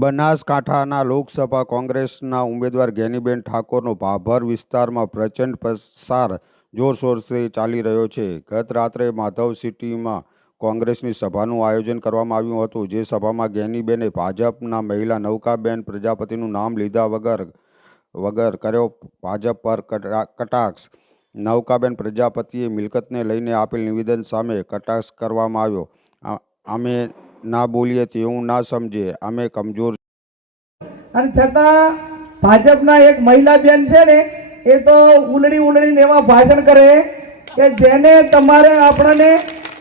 બનાસકાંઠાના લોકસભા કોંગ્રેસના ઉમેદવાર ગેનીબેન ઠાકોરનો ભાભર વિસ્તારમાં પ્રચંડ પ્રચાર જોરશોરથી ચાલી રહ્યો છે। ગત રાત્રે માધવ સિટીમાં કોંગ્રેસની સભાનું આયોજન કરવામાં આવ્યું હતું, જે સભામાં ગેનીબેને ભાજપના મહિલા નૌકાબેન પ્રજાપતિનું નામ લીધા વગર કર્યો ભાજપ પર કટાક્ષ। નૌકાબેન પ્રજાપતિએ મિલકતને લઈને આપેલ નિવેદન સામે કટાક્ષ કરવામાં આવ્યો। અમે ના બોલીએ તેવું ના સમજે, અમે કમજોર અને છતાં ભાજપના એક મહિલા બેન છે ને, એ તો ઉલડીને એવા ભાષણ કરે કે જેને તમારે આપણને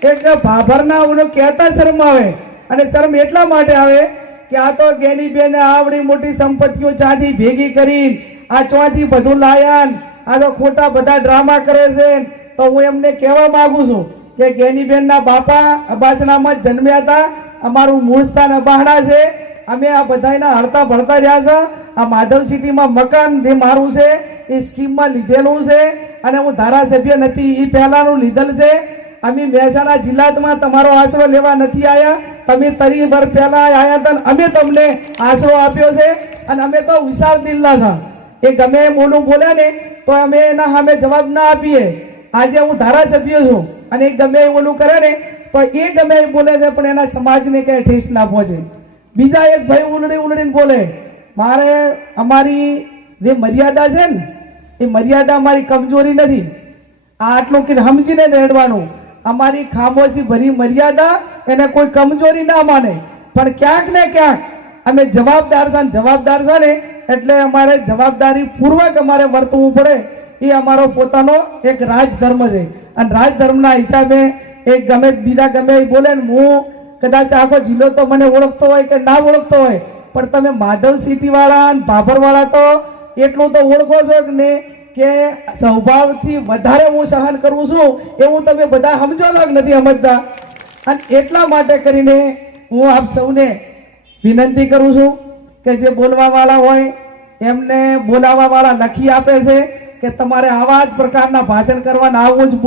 એક ભાભરના ઓલું કહેતા શરમ આવે। અને શરમ એટલા માટે આવે કે આ તો ગેનીબેન આવડી મોટી સંપત્તિઓ ચાંદી ભેગી કરી આ ચોથી બધું લાયા, આ તો ખોટા બધા ડ્રામા કરે છે। તો હું એમને કહેવા માંગુ છું કે ગેનીબેનના બાપા અબાસણામાં જન્મ્યા હતા, અમારું મૂળ સ્થાન અબાહણા છે। અમે આ બધાના હળતા ભળતા રહ્યા છે। આ માધવ સિટીમાં મકાન જે મારું છે એ સ્કીમમાં લીધેલું છે, અને હું ધારાસભ્ય નથી એ પહેલાનું લીધેલ છે। અમે મહેસાણા જિલ્લામાં તમારો આશરો લેવા નથી આવ્યા, તમે તરી ભર પહેલા આવ્યા હતા, અમે તમને આશરો આપ્યો છે। અને અમે તો વિશાળ દિલના હતા, એ ગમે મોનું બોલે ને તો અમે એના સામે જવાબ ના આપીએ। આજે હું ધારાસભ્ય છું, અને એ ગમે ઓલું કરે ને તો એ ગમે એ બોલે છે, પણ એના સમાજને કઈ ઠેસ ના પહોંચે। બીજા એક ભાઈ ઉલડીને બોલે, મારે અમારી જે મર્યાદા છે ને એ મર્યાદા અમારી કમજોરી નથી, આ આટલું કે સમજીને દેડવાનું। અમારી ખામોશી ભરી મર્યાદા એને કોઈ કમજોરી ના માને, પણ ક્યાંક ને ક્યાંક અમે જવાબદાર છે ને, એટલે અમારે જવાબદારી પૂર્વક અમારે વર્તવું પડે। એ અમારો પોતાનો એક રાજધર્મ છે, અને રાજધર્મના હિસાબે એક ગમે બીજા ગમે બોલે ને, હું કદાચ આખો જિલ્લો તો મને ઓળખતો હોય કે ના ઓળખતો હોય, પણ તમે માધવ સિટી વાળા અને ભાભર વાળા તો એટલું તો ઓળખો છો કે ને કે સ્વભાવથી વધારે હું સહન કરું છું, એવું તમે બધા સમજો છો કે નથી સમજતા। અને એટલા માટે કરીને હું આપ સૌને વિનંતી કરું છું કે જે બોલવા વાળા હોય એમને બોલાવવા વાળા લખી આપે છે કે તમારે આવા જ પ્રકારના ભાષણ કરવાના, આવું જ